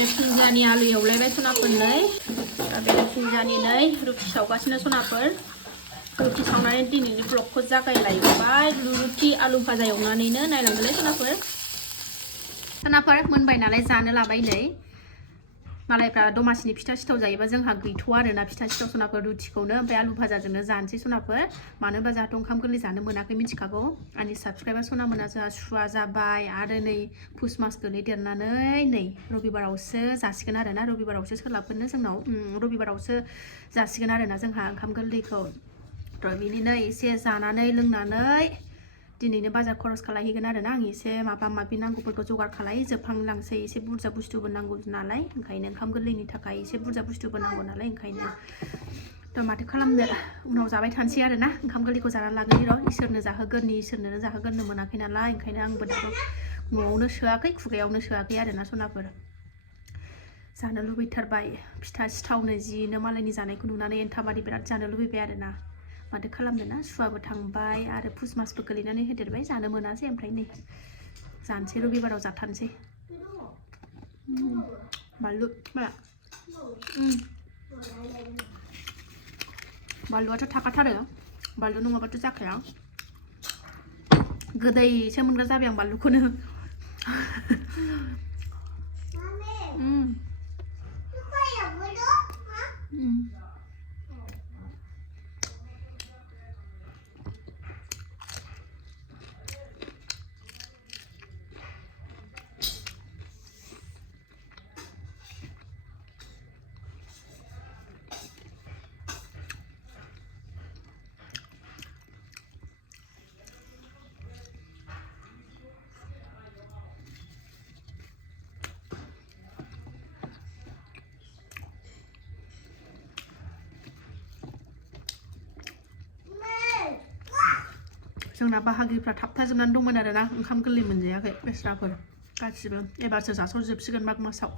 बेरेफुंजानि आलु एवलायबाय सनाफोर नै बेरेफुंजानि नै रुटि सावगासिनो सनाफोर रुटि सावनानै दिनैनि ब्लगखौ जागायलायबाय रुटि आलु भाजा एवनानैनो नायलांदोलाय सनाफोर मोनबाय नालाय जानो लाबाय नै मालायफ्रा दमासिनि फिथा सिथाव जायोबा जोंहा गैथ'आ आरोना फिथा सिथाव सनाफोर रुटिखौनो ओमफ्राय आलु भाजाजोंनो जानोसै सनाफोर मानो होनबा जोंहाथ' ओंखाम गोरलै जानो मोनाखै मिथिखागौ आंनि साबसक्राइबार सना मोना जोंहा सुवा जाबाय आरो नै पुस मास गोलैदेरनानै नै रबिबारावसो जासिगोन आरोना रबिबारावसो सोलाबगोननो जोंनाव रबिबारावसो जासिगोन आरोना जोंहा ओंखाम गोरलैखौ थ' बिनिनो एसे जानानै लोंनानै दिनैनो बाजार खरस खालामहैगोन आरोना आं एसे माबा माबि नांगौफोरखौ जगार खालाय जोबहांलांसै एसे बुरजा बुस्थुबो नांगौ नालाय ओंखायनो ओंखाम गोरलैनि थाखाय एसे बुरजा बुस्थुबो नांगौ नालाय ओंखायनो थ' माथो खालामनो उनाव जाबाय थानोसै आरोना ओंखाम गोरलैखौ जानानै लागोन र' इसोरनो जाहोगोरनो मोनाखै नालाय ओंखायनो आंबो दाबो न'आवनो सोआखै खुगायावनो सोआखै आरोना सनाफोर जानो लुबैथारबाय फिथा सिथावनो जिनो मालायनि जानायखौ नुनानै एन्थाबारि बिराद जानो लुबैबाय आरोना माथो खालामनो ना सुवाबो थांबाय आरो पुस मासबो गोलैनानै होदेरबाय जानो मोनासै ओमफ्राय नै जानोसै रबिबाराव जाथारनोसै बानलु बानलुआथ' थाखाथारो बानलु नङाबाथ' जाखाया गोदैसो मोनग्रा जाबाय आं बानलुखौनो जोंना बाहागिफ्रा थाबथाजोबनानै दंमोन आरोना ओंखाम गोरलै मोनजायाखै बेस्राफोर गासिबो एबारसो जास'जोबसिगोन माग मासाव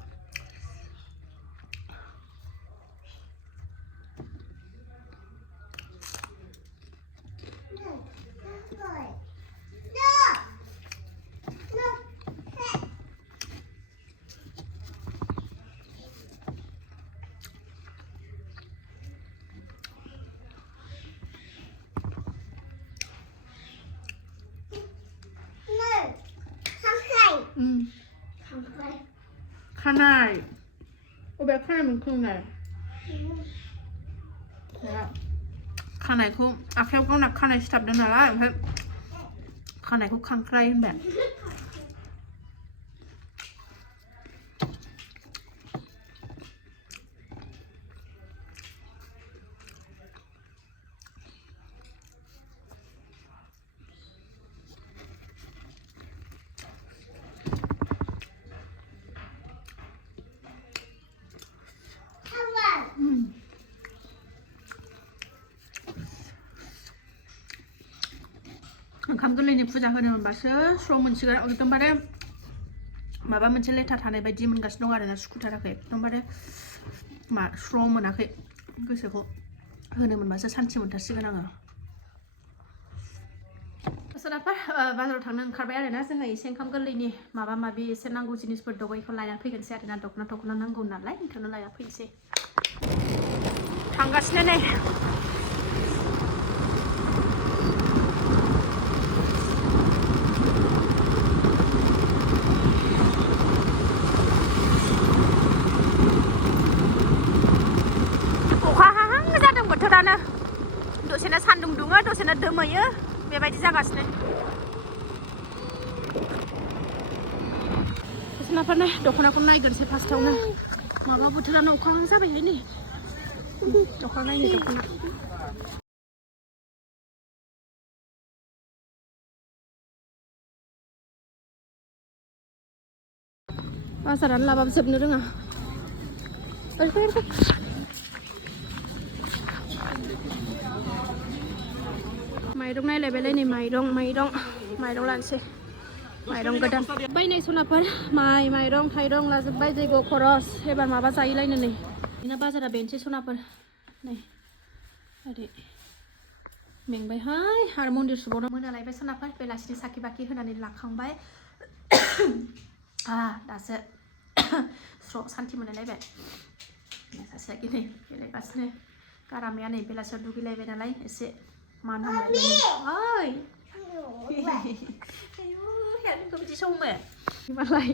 खानाय अबे खानाय मोनखोंनाय खानायखौ आखायाव गावना खानाय सिथाबदों नालाय ओमफ्राय खानायखौ खांख्राय होनबाय ओंखाम गोरलैनि फुजा होनो मोनबासो स्र' मोनसिगोन एकदमबारे माबा मोनसे लेथा थानाय बायदि मोनगासिनो दं आरोना सुखुथाराखै एकदमबारे स्र' मोनाखै गोसोखौ होनो मोनबासो सान्थि मोनथारसिगोन आङो सोरनाफोर बाजाराव थांनो ओंखारबाय आरोना जोङो एसे ओंखाम गोरलैनि माबा माबि एसे नांगौ जिनिसफोर दं बेखौ लायनानै फैगोनसै आरोना दख'ना नांगौ नालाय बेखौनो लायना फैनोसै थांगासिनो नै बोथोरानो दसेनो सान्दुं दुङो दसेनो दोमैयो बेबायदि जागासिनो सोरनाफोरनो दख'नाखौ नायग्रोनोसै फार्स्टआवनो माबा बोथोरानो अखा जाबायहाय नै अखा नायनो दख'ना बाजारानो लाबाबो जोबनो रोङा माइरं नायलायबायलाय नै माइरं लानोसै माइरं गोदान बायनाय सनाफोर माइरं थाइरं लाजोब्बाय जैग' खरस एबार माबा जायोलायनो नै बिना बाजारा बेनोसै सनाफोर नै ओरै मेंबायहाय आरो मन्दिर सुबावनो मोनालायबाय सनाफोर बेलासिनि साखि बाखि होनानै लाखांबाय दासो स्र' सान्थि मोनलायलायबाय सासेया गिनै गेलेगासिनो गारामाया नै बेलासियाव दुगैलायबाय नालाय एसे मान हामलायबाय ओइ आयु हेरखौ बिदि सौमो मालाय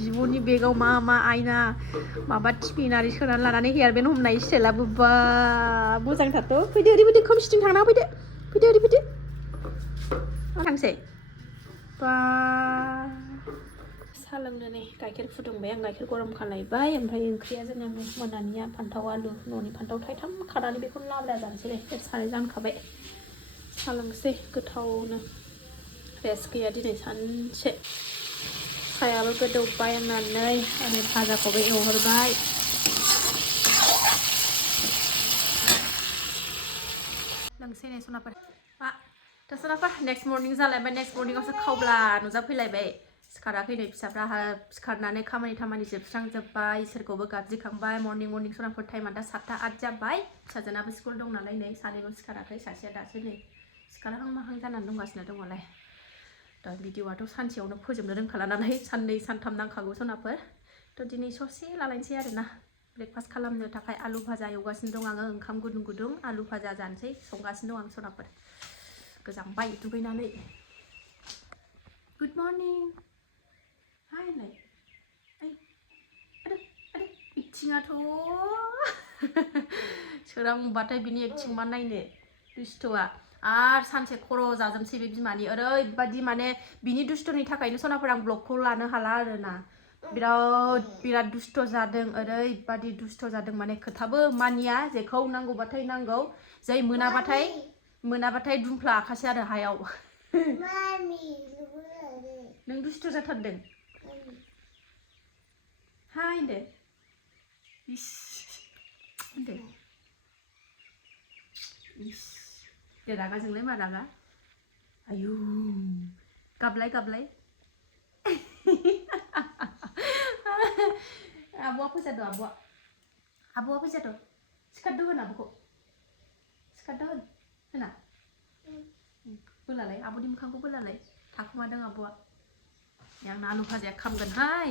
बिब'नि बेगाव मा आयना माबा टिफिनारि सोनानै लानानै हेयार बेन्ड हमनाय स्टाइलाबो बा मोजांथारथ' फैदो ओरैबायदि खोमसिथिं थांना फैदो ओरैबायदि थांसै बा साहा लोंनो नै गाइखेर फुदुंबाय आं गाइखेर गरम खालायबाय ओमफ्राय ओंख्रिया जोंना मोनानिया फान्थाव आलु न'नि फान्थाव थाइथाम खानानै बेखौनो लाब्रा जानोसै दे सानै जानखाबाय साहा लोंसै गोथावनो रेस्ट गैया दिनै सानसे सायाबो गोदौबाय आंना नै ओरै भाजाखौबो एवहरबाय लोंसै नै सनाफोर दा सनाफोर नेक्स्ट मर्निं जालायबाय नेक्स्ट मर्निंआवसो खावब्ला नुजाफैलायबाय सिखाराखै नै फिसाफ्रा सिखारनानै खामानि जोबस्रांजोब्बाय इसोरखौबो गाबज्रिखांबाय मर्निं सनाफोर टाइमा दा 7:08 जाबाय फिसाजोनाबो स्कुल दं नालाय नै सानैबो सिखाराखै सासेया दासो नै सिखारहां माहां जानानै दंगासिनो दङलाय दा भिडिअ'आथ' सानसेयावनो फोजोबनो रोंखाला नालाय साननै सानथाम नांखागौ सनाफोर थ' दिनै ससे लालायनोसै आरोना ब्रेकफास्ट खालामनो थाखाय आलु भाजा एवगासिनो दं आङो ओंखाम गुदुं आलु भाजा जानोसै संगासिनो दं आं सनाफोर गोजांबाय दुगैनानै गुड मर्निं हाय लाय एक्टिङाथ' सोरांबाथाय बिनि एक्टिं मा नायनो दुस्थ'आ आरो सानसे खर' जाजोबसै बे बिमानि ओरैबायदि माने बिनि दुस्थ'नि थाखायनो सनाफोर आं ब्लगखौ लानो हाला आरोना बिराद दुस्थ' जादों ओरैबायदि दुस्थ' जादों माने खोथाबो मानिया जेखौ नांगौबाथाय नांगौ जै मोनाबाथाय दुमफ्ला आखासै आरो हायाव नों दुस्थ' जाथारदों हाय होनदो इस होनदो इस दे रागा जोंलाय मा रागा आयु गाबलाय आब'आ फैसाद' आब'आ फैसाद' सिखारदो होन आब'खौ सिखारदो होना बोलालाय आब'नि मोखांखौ बोलालाय थाखुमादों आब'आ आंना आलु भाजाया खामगोनहाय